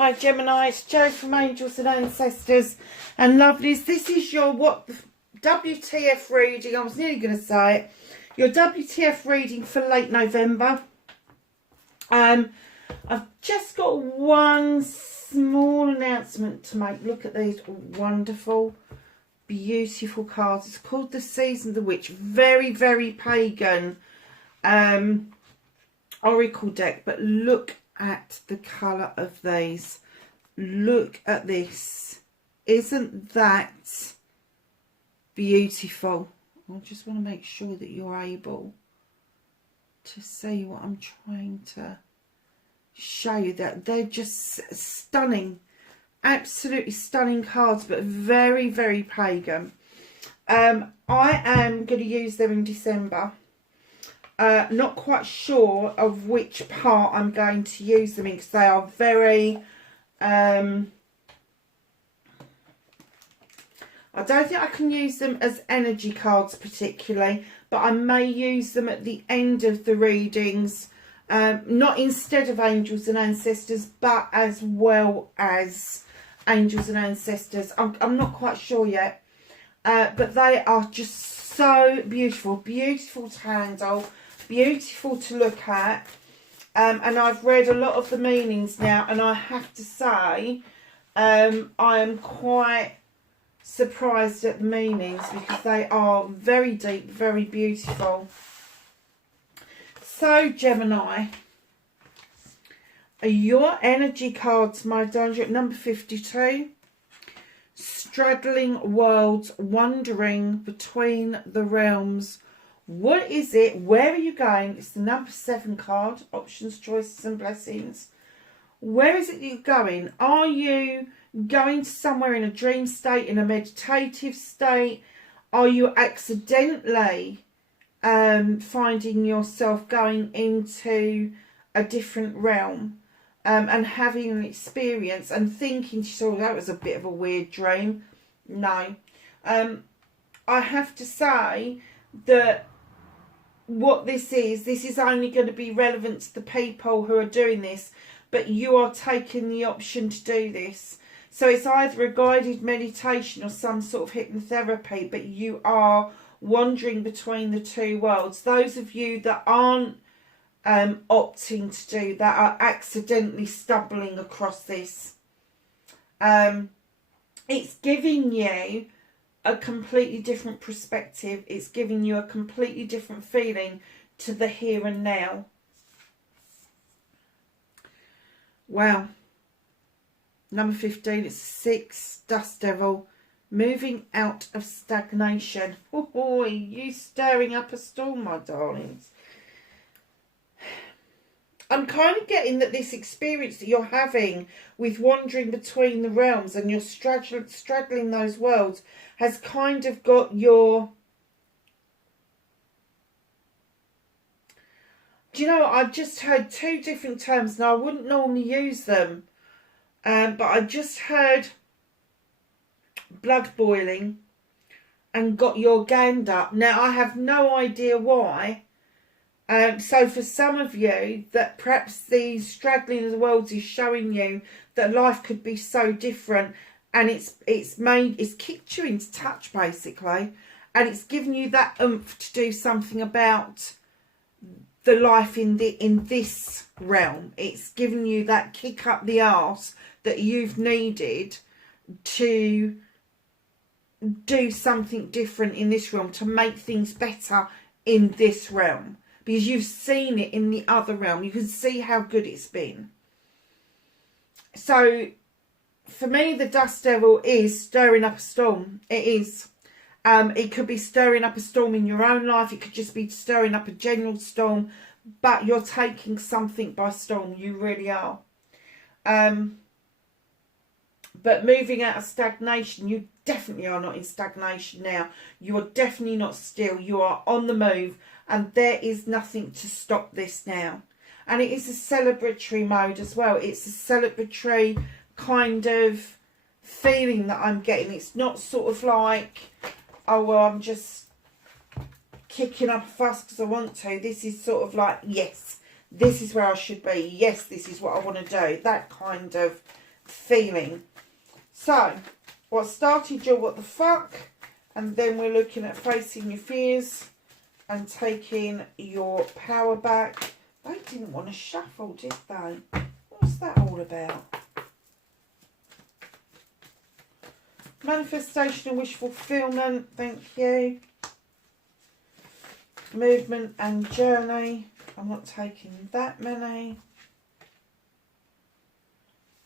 Hi Gemini, it's Jo from Angels and Ancestors and Lovelies. This is your WTF reading. I was nearly going to say it. Your WTF reading for late November. I've just got one small announcement to make. Look at these wonderful, beautiful cards. It's called The Season of the Witch. Very, very pagan oracle deck, but look at the colour of these. Look at this. Isn't that beautiful? I just want to make sure that you're able to see what I'm trying to show you. That they're just stunning, absolutely stunning cards, but very, very pagan. I am going to use them in December. Not quite sure of which part I'm going to use them in, because they are very I don't think I can use them as energy cards particularly, but I may use them at the end of the readings, not instead of Angels and Ancestors, but as well as Angels and Ancestors. I'm not quite sure yet, but they are just so beautiful, beautiful to handle, beautiful to look at, and I've read a lot of the meanings now, and I have to say I am quite surprised at the meanings, because they are very deep, very beautiful. So Gemini, your energy cards, my darling, at number 52. Straddling worlds, wandering between the realms. What is it? Where are you going? It's the number 7 card. Options, choices and blessings. Where is it you're going? Are you going to somewhere in a dream state, in a meditative state? Are you accidentally finding yourself going into a different realm and having an experience and thinking to yourself, that was a bit of a weird dream? No. I have to say that what this is only going to be relevant to the people who are doing this, but you are taking the option to do this. So it's either a guided meditation or some sort of hypnotherapy, but you are wandering between the two worlds. Those of you that aren't opting to do that are accidentally stumbling across this. It's giving you a completely different perspective. It's giving you a completely different feeling to the here and now. Wow. Number 15, it's 6, Dust Devil. Moving out of stagnation. Oh, you stirring up a storm, my darlings. I'm kind of getting that this experience that you're having with wandering between the realms and you're straddling those worlds has kind of got your... Do you know what? I've just heard 2 different terms. Now, I wouldn't normally use them. But I just heard blood boiling and got your gand up. Now, I have no idea why. So for some of you, that perhaps the straddling of the worlds is showing you that life could be so different, and it's kicked you into touch basically, and it's given you that oomph to do something about the life in this realm. It's given you that kick up the arse that you've needed to do something different in this realm, to make things better in this realm, because you've seen it in the other realm. You can see how good it's been. So for me, the Dust Devil is stirring up a storm. It is. It could be stirring up a storm in your own life. It could just be stirring up a general storm, but you're taking something by storm. You really are. But moving out of stagnation, you definitely are not in stagnation now. You are definitely not still. You are on the move, and there is nothing to stop this now. And it is a celebratory mode as well. It's a celebratory kind of feeling that I'm getting. It's not sort of like, oh, well, I'm just kicking up a fuss because I want to. This is sort of like, yes, this is where I should be. Yes, this is what I want to do. That kind of feeling. So, what started your what the fuck, and then we're looking at facing your fears and taking your power back. They didn't want to shuffle, did they? What's that all about? Manifestation and wish fulfillment, thank you. Movement and journey. I'm not taking that many.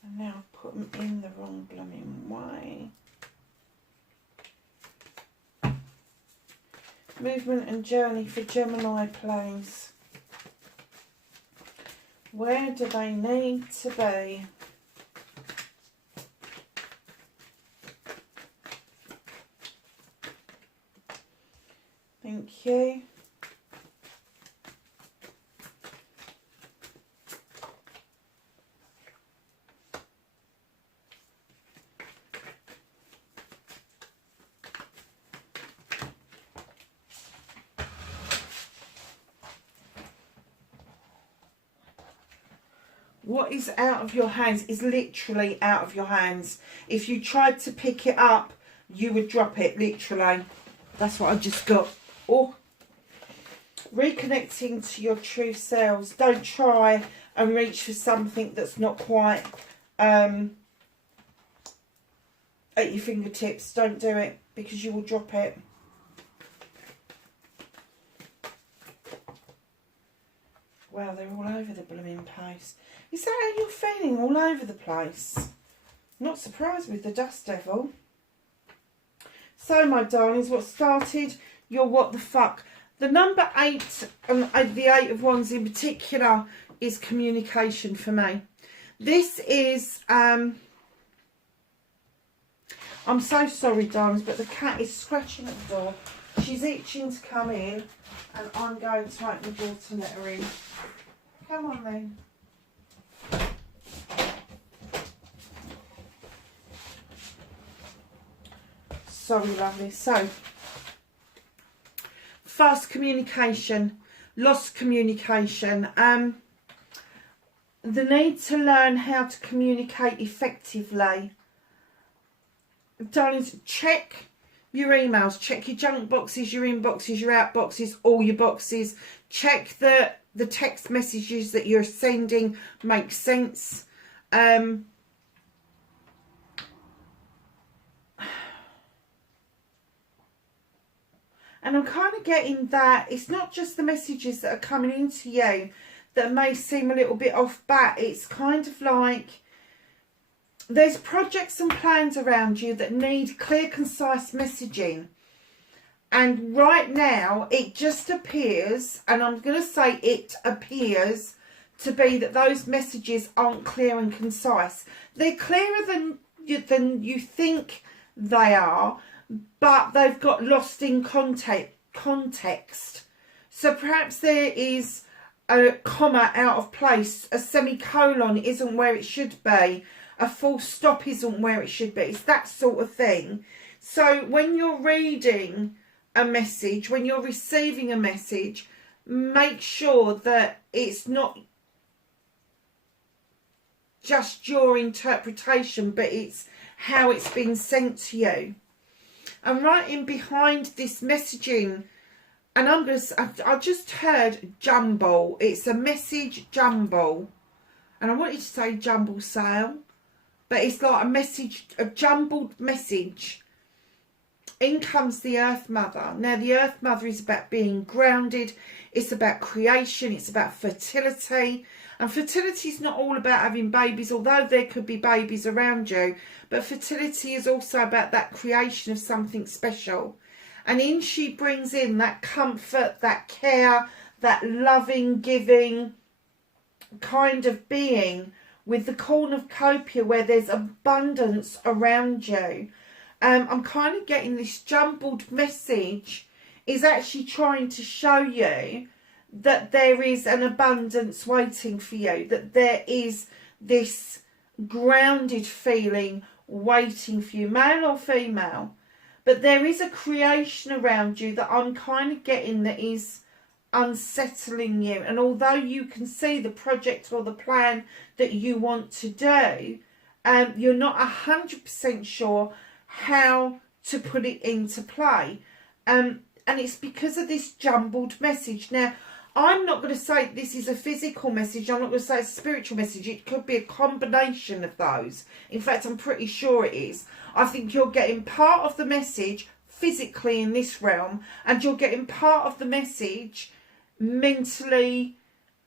And now I've put them in the wrong blooming way. Movement and journey for Gemini, please. Where do they need to be? Thank you. What is out of your hands is literally out of your hands. If you tried to pick it up, you would drop it, literally. That's what I just got. Oh, reconnecting to your true selves. Don't try and reach for something that's not quite at your fingertips. Don't do it, because you will drop it. Wow, they're all over the blooming place. Is that how you're feeling? All over the place? Not surprised with the Dust Devil. So, my darlings, what started your what the fuck? The number 8, and the 8 of Wands in particular, is communication for me. This is, I'm so sorry, darlings, but the cat is scratching at the door. She's itching to come in, and I'm going to open the door to let her in. Come on, then. Sorry, lovely. So, fast communication, lost communication, the need to learn how to communicate effectively. Darlings, check your emails, check your junk boxes, your inboxes, your outboxes, all your boxes. Check that the text messages that you're sending make sense. And I'm kind of getting that it's not just the messages that are coming into you that may seem a little bit off bat. It's kind of like there's projects and plans around you that need clear, concise messaging. And right now, it just appears, and I'm going to say it appears to be that those messages aren't clear and concise. They're clearer than you think they are, but they've got lost in context. So perhaps there is a comma out of place, a semicolon isn't where it should be, a full stop isn't where it should be. It's that sort of thing. So when you're reading a message, when you're receiving a message, make sure that it's not just your interpretation, but it's how it's been sent to you. And right in behind this messaging, and I just heard jumble. It's a message jumble. And I wanted to say jumble sale, but it's like a message, a jumbled message. In comes the Earth Mother. Now, the Earth Mother is about being grounded. It's about creation. It's about fertility. And fertility is not all about having babies, although there could be babies around you. But fertility is also about that creation of something special. And in she brings in that comfort, that care, that loving, giving kind of being with the cornucopia where there's abundance around you. I'm kind of getting this jumbled message is actually trying to show you that there is an abundance waiting for you, that there is this grounded feeling waiting for you, male or female. But there is a creation around you that I'm kind of getting that is unsettling you. And although you can see the project or the plan that you want to do, you're not 100% sure how to put it into play. And it's because of this jumbled message. Now, I'm not going to say this is a physical message. I'm not going to say it's a spiritual message. It could be a combination of those. In fact, I'm pretty sure it is. I think you're getting part of the message physically in this realm, and you're getting part of the message mentally,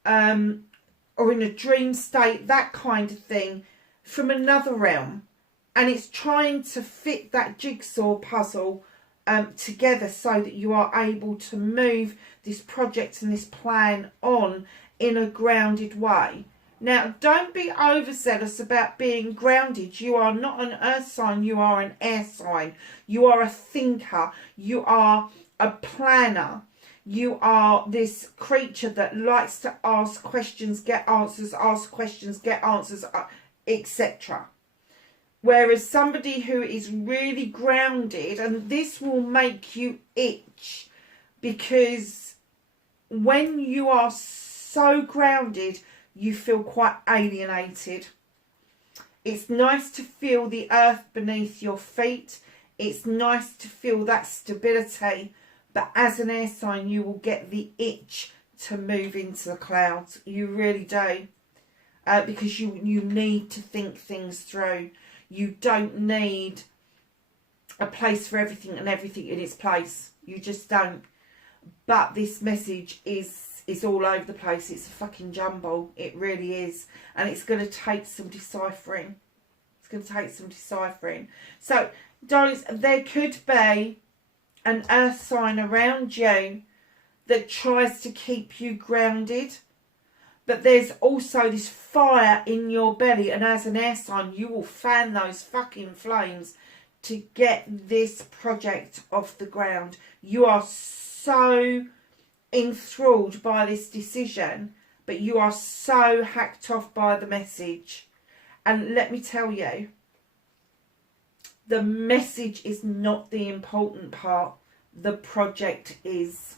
or in a dream state, that kind of thing, from another realm. And it's trying to fit that jigsaw puzzle together so that you are able to move this project and this plan on in a grounded way. Now, don't be overzealous about being grounded. You are not an earth sign, you are an air sign. You are a thinker, you are a planner. You are this creature that likes to ask questions, get answers, ask questions, get answers, etc. Whereas somebody who is really grounded, and this will make you itch, because when you are so grounded, you feel quite alienated. It's nice to feel the earth beneath your feet. It's nice to feel that stability. But as an air sign, you will get the itch to move into the clouds. You really do. Because you need to think things through. You don't need a place for everything and everything in its place. You just don't. But this message is all over the place. It's a fucking jumble. It really is. And it's going to take some deciphering. It's going to take some deciphering. So, darlings, there could be an earth sign around you that tries to keep you grounded. But there's also this fire in your belly. And as an air sign, you will fan those fucking flames to get this project off the ground. You are so enthralled by this decision, but you are so hacked off by the message. And let me tell you, the message is not the important part. The project is,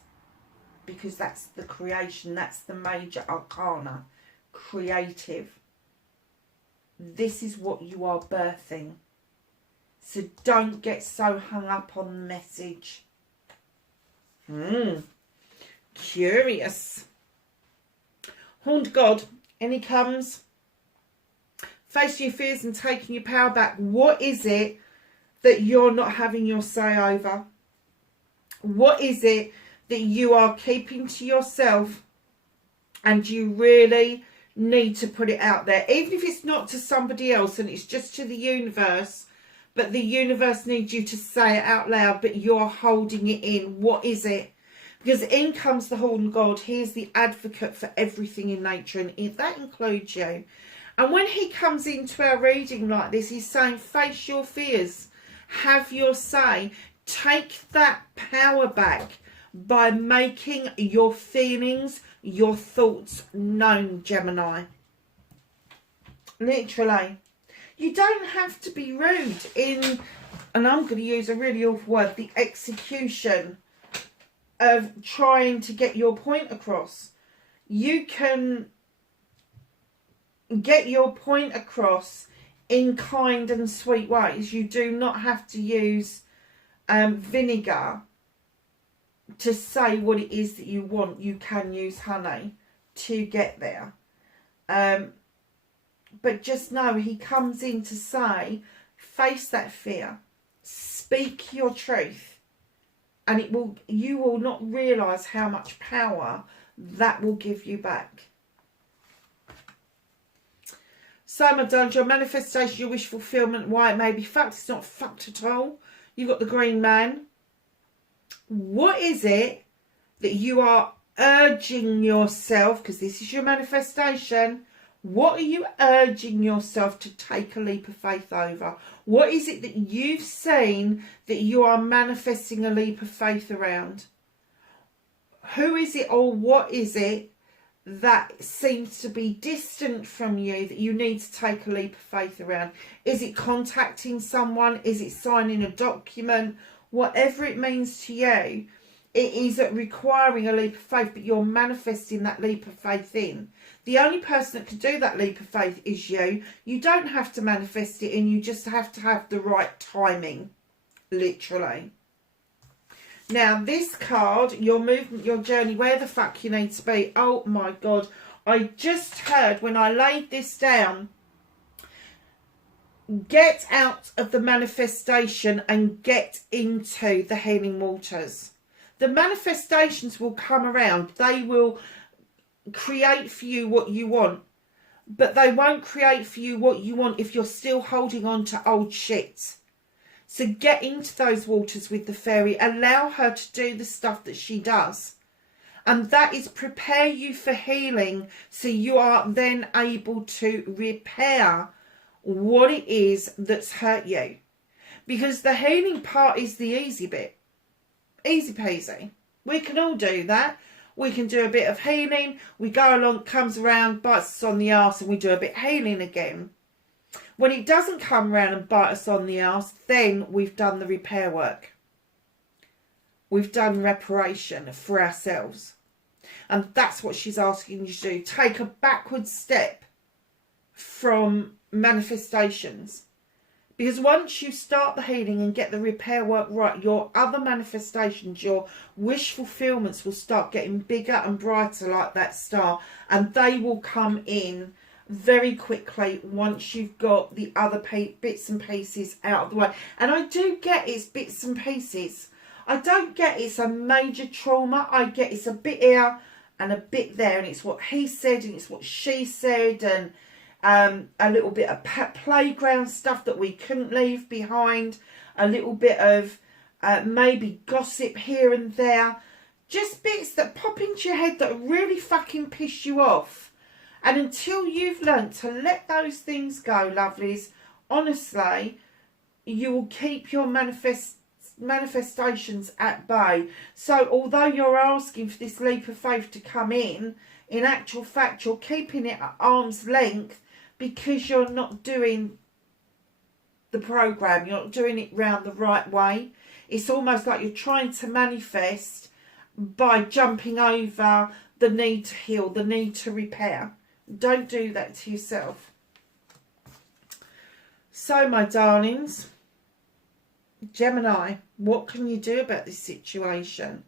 because that's the creation, that's the major arcana, creative. This is what you are birthing. So don't get so hung up on the message. Curious. Horned God, in he comes. Facing your fears and taking your power back. What is it that you're not having your say over? What is it that you are keeping to yourself and you really need to put it out there? Even if it's not to somebody else and it's just to the universe, but the universe needs you to say it out loud, but you're holding it in. What is it? Because in comes the Horned God. He is the advocate for everything in nature, and that includes you. And when he comes into our reading like this, he's saying, face your fears, have your say, take that power back by making your feelings, your thoughts known, Gemini. Literally. You don't have to be rude in, and I'm going to use a really awful word, the execution of trying to get your point across. You can get your point across in kind and sweet ways. You do not have to use vinegar to say what it is that you want. You can use honey to get there. But just know he comes in to say, face that fear, speak your truth, and you will not realise how much power that will give you back. So, my darling, your manifestation, your wish fulfillment, why it may be fucked, it's not fucked at all. You've got the Green Man. What is it that you are urging yourself, because this is your manifestation, what are you urging yourself to take a leap of faith over? What is it that you've seen that you are manifesting a leap of faith around? Who is it or what is it that seems to be distant from you that you need to take a leap of faith around? Is it contacting someone? Is it signing a document? Whatever it means to you, It is requiring a leap of faith, but you're manifesting that leap of faith in. The only person that can do that leap of faith is you. You don't have to manifest it in, you just have to have the right timing, literally. Now, this card, your movement, your journey, where the fuck you need to be. Oh my God. I just heard when I laid this down, get out of the manifestation and get into the healing waters. The manifestations will come around. They will create for you what you want. But they won't create for you what you want if you're still holding on to old shit. So get into those waters with the fairy. Allow her to do the stuff that she does. And that is prepare you for healing. So you are then able to repair what it is that's hurt you. Because the healing part is the easy bit. Easy peasy. We can all do that. We can do a bit of healing. We go along, comes around, bites us on the arse, and we do a bit of healing again. When it doesn't come around and bite us on the arse, then we've done the repair work. We've done reparation for ourselves. And that's what she's asking you to do. Take a backward step from manifestations. Because once you start the healing and get the repair work right, your other manifestations, your wish fulfillments will start getting bigger and brighter like that star. And they will come in very quickly once you've got the other bits and pieces out of the way. And I do get it's bits and pieces. I don't get it's a major trauma. I get it's a bit here and a bit there. And it's what he said and it's what she said. And a little bit of playground stuff that we couldn't leave behind, a little bit of maybe gossip here and there, just bits that pop into your head that really fucking piss you off. And until you've learnt to let those things go, lovelies, honestly, you will keep your manifestations at bay. So although you're asking for this leap of faith to come in actual fact, you're keeping it at arm's length because you're not doing the program. You're not doing it round the right way. It's almost like you're trying to manifest by jumping over the need to heal, the need to repair. Don't do that to yourself. So, my darlings, Gemini, what can you do about this situation?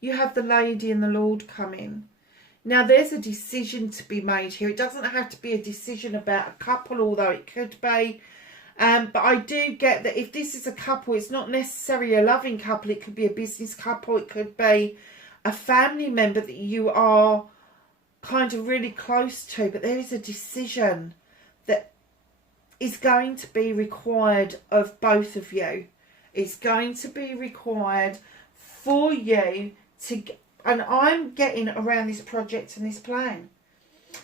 You have the Lady and the Lord come in. Now, there's a decision to be made here. It doesn't have to be a decision about a couple, although it could be. But I do get that if this is a couple, it's not necessarily a loving couple. It could be a business couple. It could be a family member that you are kind of really close to. But there is a decision that is going to be required of both of you. It's going to be required for you to... And I'm getting around this project and this plan.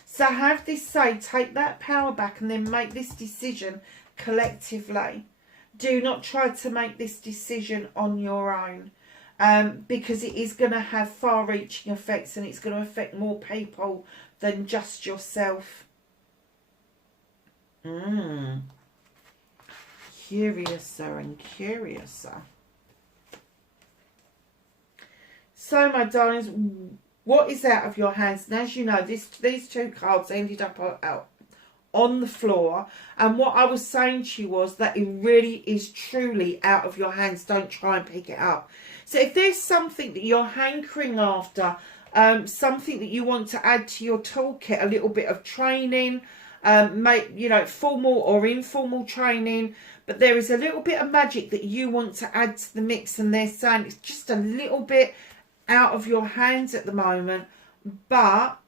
So have this say, take that power back and then make this decision collectively. Do not try to make this decision on your own. Because it is going to have far-reaching effects and it's going to affect more people than just yourself. Curiouser and curiouser. So, my darlings, what is out of your hands? And as you know, these two cards ended up out on the floor. And what I was saying to you was that it really is truly out of your hands. Don't try and pick it up. So if there's something that you're hankering after, something that you want to add to your toolkit, a little bit of training, formal or informal training, but there is a little bit of magic that you want to add to the mix, and they're saying it's just a little bit out of your hands at the moment, but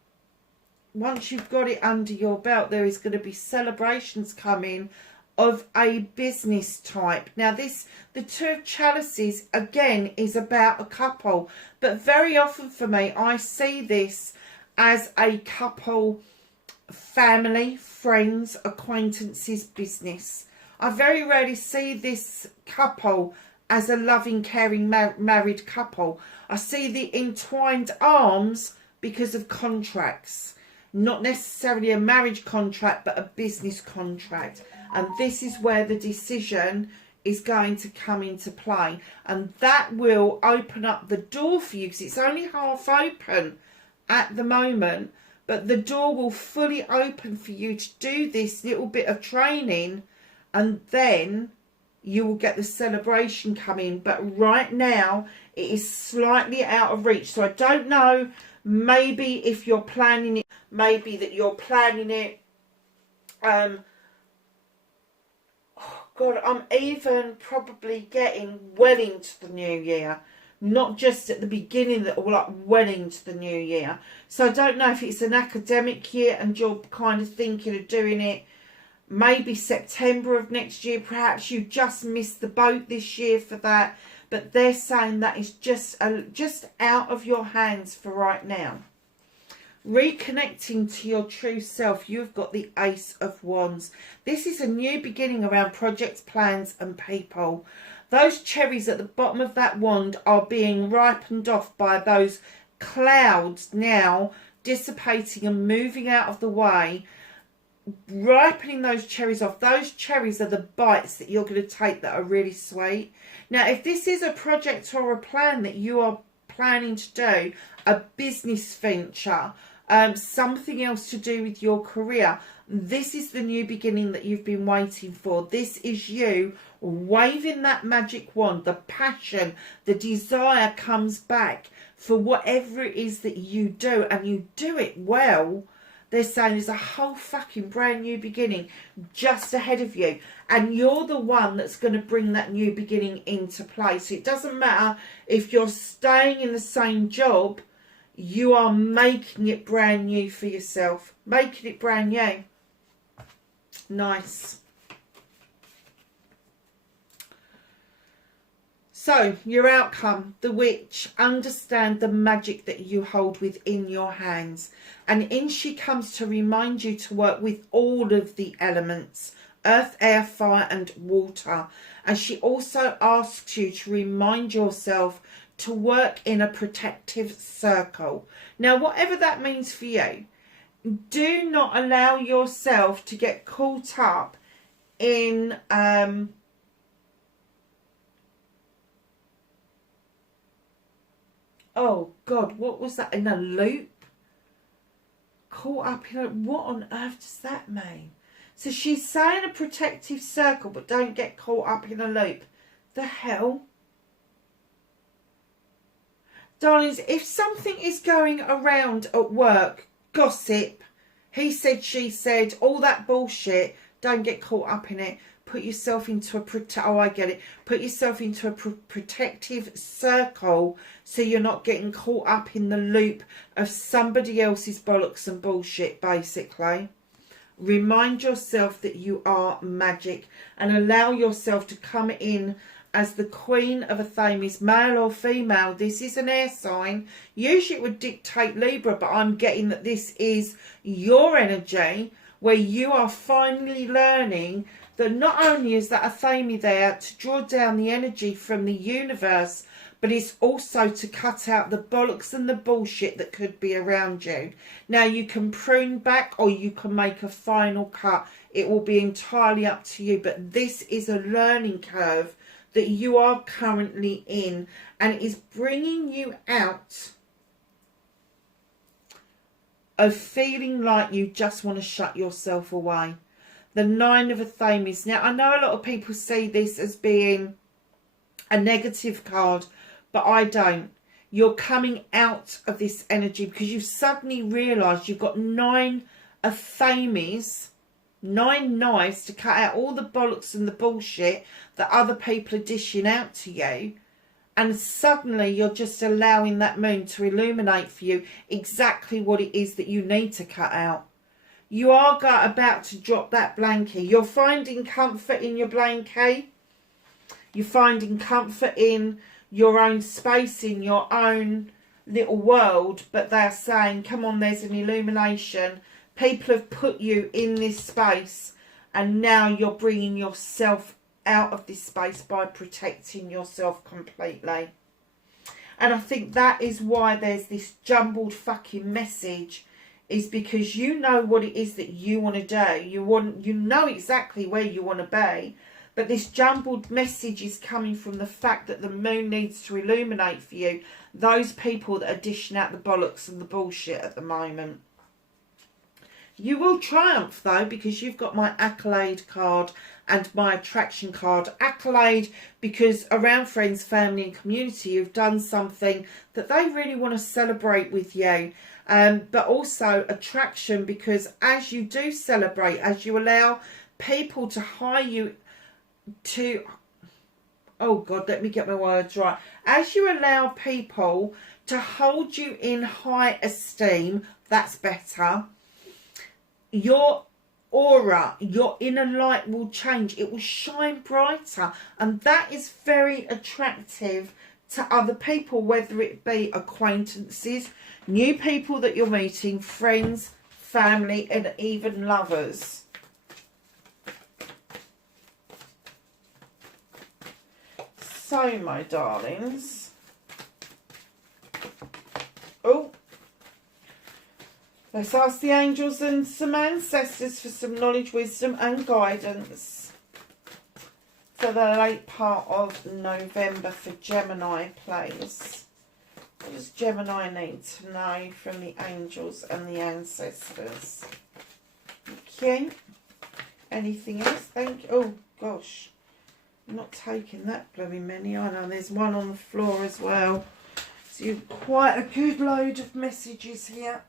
once you've got it under your belt, there is going to be celebrations coming of a business type. Now the Two of Chalices again is about a couple, but very often for me I see this as a couple, family, friends, acquaintances, business. I very rarely see this couple as a loving, caring, married couple. I see the entwined arms because of contracts. Not necessarily a marriage contract, but a business contract. And this is where the decision is going to come into play, and that will open up the door for you, because it's only half open at the moment, but the door will fully open for you to do this little bit of training, and then you will get the celebration coming. But right now it is slightly out of reach, so I don't know, maybe if you're planning it, maybe that you're planning it, oh God, I'm even probably getting well into the new year, not just at the beginning, that like well into the new year. So I don't know if it's an academic year and you're kind of thinking of doing it maybe September of next year. Perhaps you just missed the boat this year for that, but they're saying that is just out of your hands for right now. Reconnecting to your true self, you've got the Ace of Wands. This is a new beginning around projects, plans and people. Those cherries at the bottom of that wand are being ripened off by those clouds now dissipating and moving out of the way, ripening those cherries off. Those cherries are the bites that you're going to take that are really sweet. Now, if this is a project or a plan that you are planning to do, a business venture, something else to do with your career, this is the new beginning that you've been waiting for. This is you waving that magic wand. The passion, the desire comes back for whatever it is that you do, and you do it well. They're saying there's a whole fucking brand new beginning just ahead of you, and you're the one that's going to bring that new beginning into place. So it doesn't matter if you're staying in the same job, you are making it brand new for yourself. Making it brand new. Nice. So, your outcome, the witch. Understand the magic that you hold within your hands. And in she comes to remind you to work with all of the elements. Earth, air, fire and water. And she also asks you to remind yourself to work in a protective circle. Now, whatever that means for you, do not allow yourself to get caught up in... oh God, what was that? In a loop? Caught up in a... what on earth does that mean? So she's saying a protective circle, but don't get caught up in a loop. The hell? Darlings, if something is going around at work, gossip, he said, she said, all that bullshit, don't get caught up in it. Put yourself into a Put yourself into a protective circle, so you're not getting caught up in the loop of somebody else's bollocks and bullshit, basically. Remind yourself that you are magic, and allow yourself to come in as the Queen of Athames, male or female. This is an air sign. Usually it would dictate Libra, but I'm getting that this is your energy, where you are finally learning that not only is that Athame there to draw down the energy from the universe, but it's also to cut out the bollocks and the bullshit that could be around you. Now, you can prune back or you can make a final cut. It will be entirely up to you, but this is a learning curve that you are currently in, and it is bringing you out of feeling like you just want to shut yourself away. The Nine of Athames. Now, I know a lot of people see this as being a negative card, but I don't. You're coming out of this energy because you've suddenly realised you've got 9 Athames, 9 knives to cut out all the bollocks and the bullshit that other people are dishing out to you. And suddenly you're just allowing that moon to illuminate for you exactly what it is that you need to cut out. You are about to drop that blankie. You're finding comfort in your blankie. You're finding comfort in your own space, in your own little world. But they're saying, come on, there's an illumination. People have put you in this space, and now you're bringing yourself out of this space by protecting yourself completely. And I think that is why there's this jumbled fucking message, is because you know what it is that you want to do. You know exactly where you want to be. But this jumbled message is coming from the fact that the moon needs to illuminate for you those people that are dishing out the bollocks and the bullshit at the moment. You will triumph though, because you've got my accolade card and my attraction card. Accolade because around friends, family and community you've done something that they really want to celebrate with you. But also attraction because as you do celebrate, as you allow people to hire you to, oh God, let me get my words right. As you allow people to hold you in high esteem, that's better. Your aura, your inner light will change. It will shine brighter. And that is very attractive to other people, whether it be acquaintances, new people that you're meeting, friends, family, and even lovers. So, my darlings. Oh. Let's ask the angels and some ancestors for some knowledge, wisdom and guidance for the late part of November for Gemini, please. What does Gemini need to know from the angels and the ancestors? Okay. Anything else? Thank you. Oh, gosh. I'm not taking that bloody many. I know there's one on the floor as well. So you've quite a good load of messages here.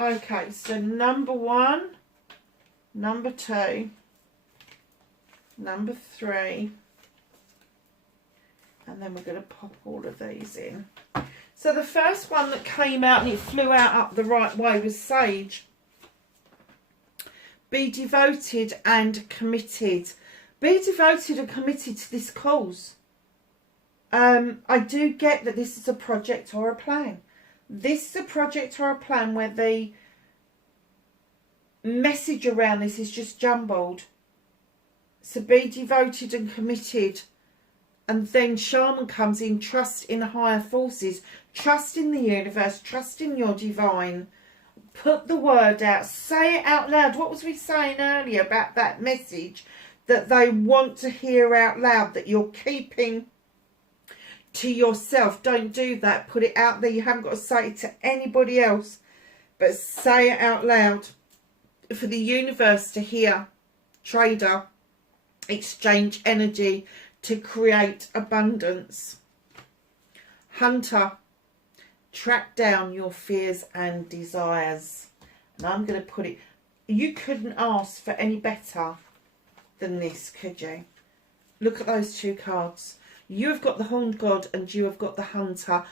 Okay, so number 1, number 2, number 3, and then we're going to pop all of these in. So the first one that came out and it flew out up the right way was Sage. Be devoted and committed. Be devoted and committed to this cause. I do get that this is a project or a plan. This is a project or a plan where the message around this is just jumbled. So be devoted and committed. And then Shaman comes in, trust in higher forces. Trust in the universe. Trust in your divine. Put the word out. Say it out loud. What was we saying earlier about that message that they want to hear out loud, that you're keeping to yourself? Don't do that. Put it out there. You haven't got to say it to anybody else, but say it out loud for the universe to hear. Trader, exchange energy to create abundance. Hunter, track down your fears and desires. And I'm going to put it, you couldn't ask for any better than this, could you? Look at those two cards. You have got the Horned God and you have got the Hunter,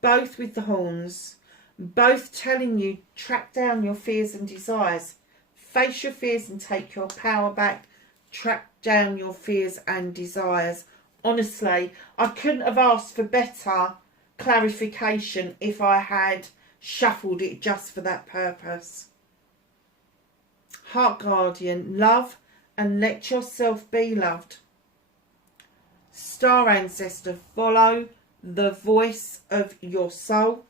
both with the horns, both telling you track down your fears and desires. Face your fears and take your power back. Track down your fears and desires. Honestly, I couldn't have asked for better clarification if I had shuffled it just for that purpose. Heart Guardian, love and let yourself be loved. Star Ancestor, follow the voice of your soul.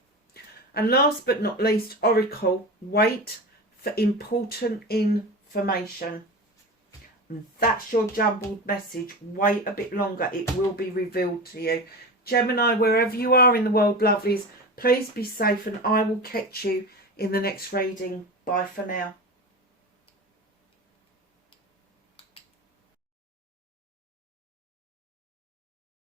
And last but not least, Oracle, wait for important information. And that's your jumbled message. Wait a bit longer. It will be revealed to you. Gemini, wherever you are in the world, lovelies, please be safe and I will catch you in the next reading. Bye for now.